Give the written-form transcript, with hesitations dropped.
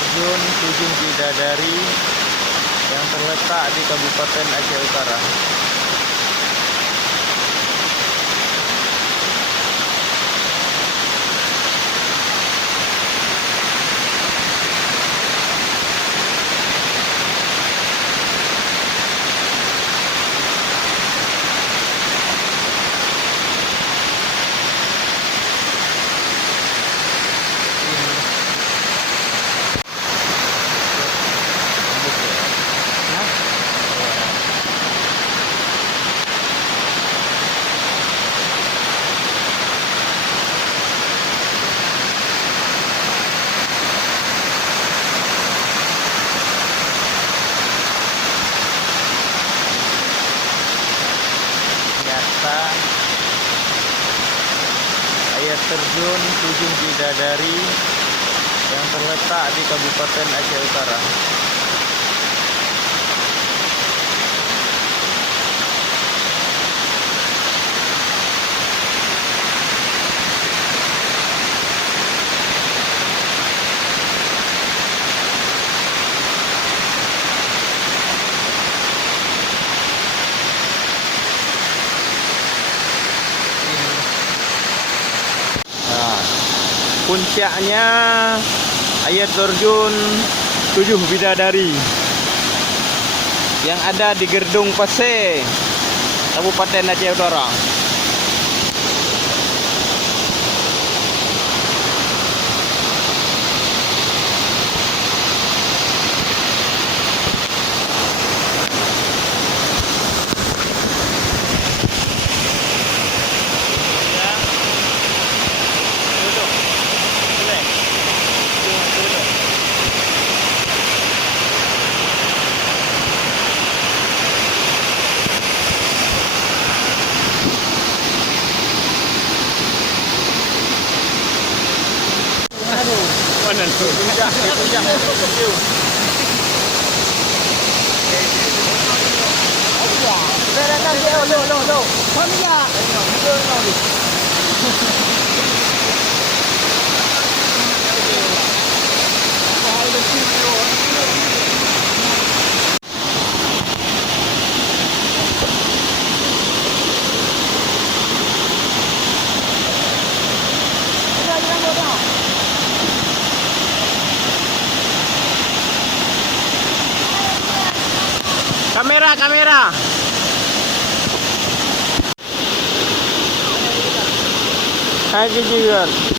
terjun Ujung Bidadari yang terletak di Kabupaten Aceh Utara. Air terjun Ujung Bidadari yang terletak di Kabupaten Aceh Utara. Puncaknya air terjun Tujuh Bidadari yang ada di Gerdung Pase, Kabupaten Aceh Utara. Mana tu? Puncak. Dah datang dia. Lo. Kami ya. Kamera. Hai, Jujur.